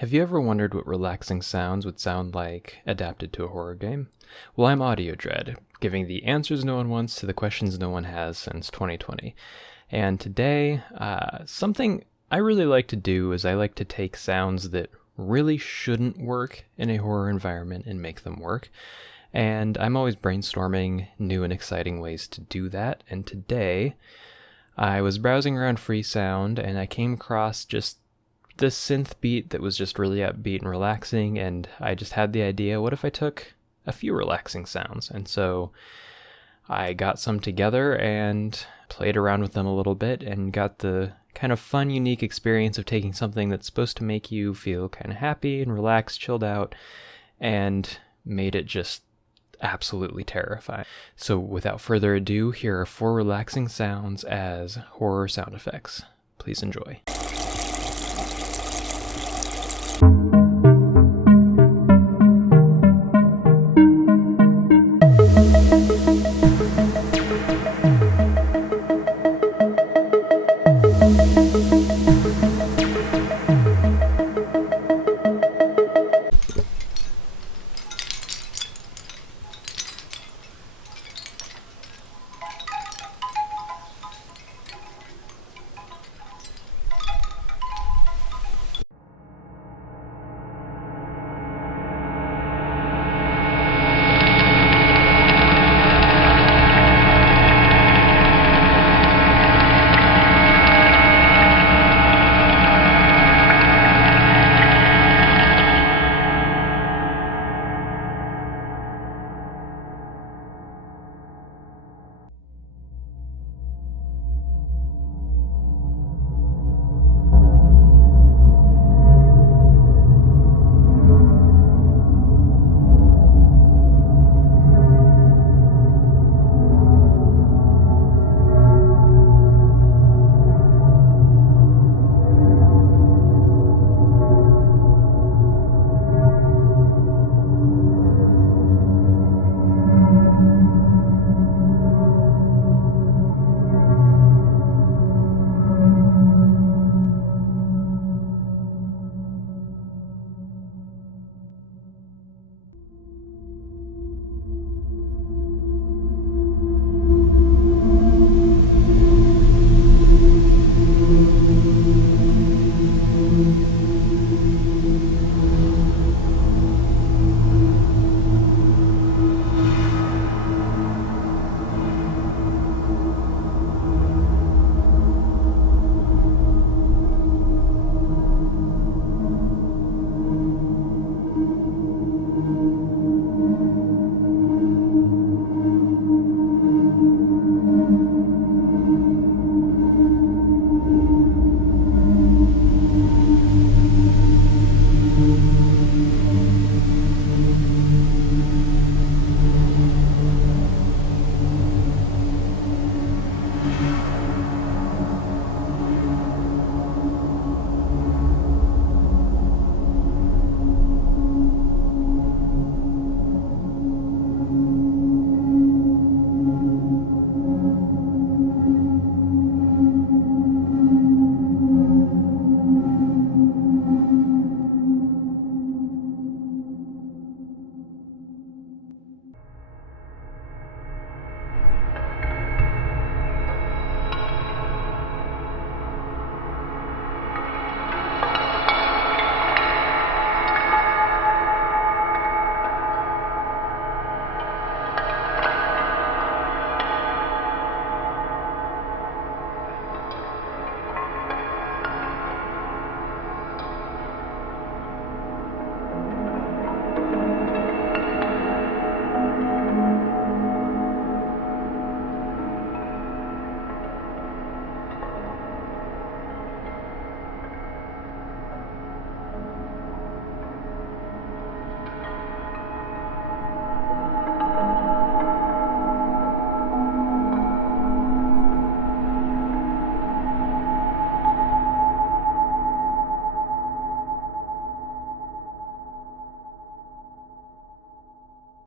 Have you ever wondered what relaxing sounds would sound like adapted to a horror game? Well, I'm Audio Dread, giving the answers no one wants to the questions no one has since 2020. And today, something I really like to do is I like to take sounds that really shouldn't work in a horror environment and make them work. And I'm always brainstorming new and exciting ways to do that. And today, I was browsing around Freesound and I came across just this synth beat that was just really upbeat and relaxing, and I just had the idea, what if I took a few relaxing sounds? And so I got some together and played around with them a little bit and got the kind of fun, unique experience of taking something that's supposed to make you feel kind of happy and relaxed, chilled out, and made it just absolutely terrifying. So without further ado, here are 4 relaxing sounds as horror sound effects. Please enjoy.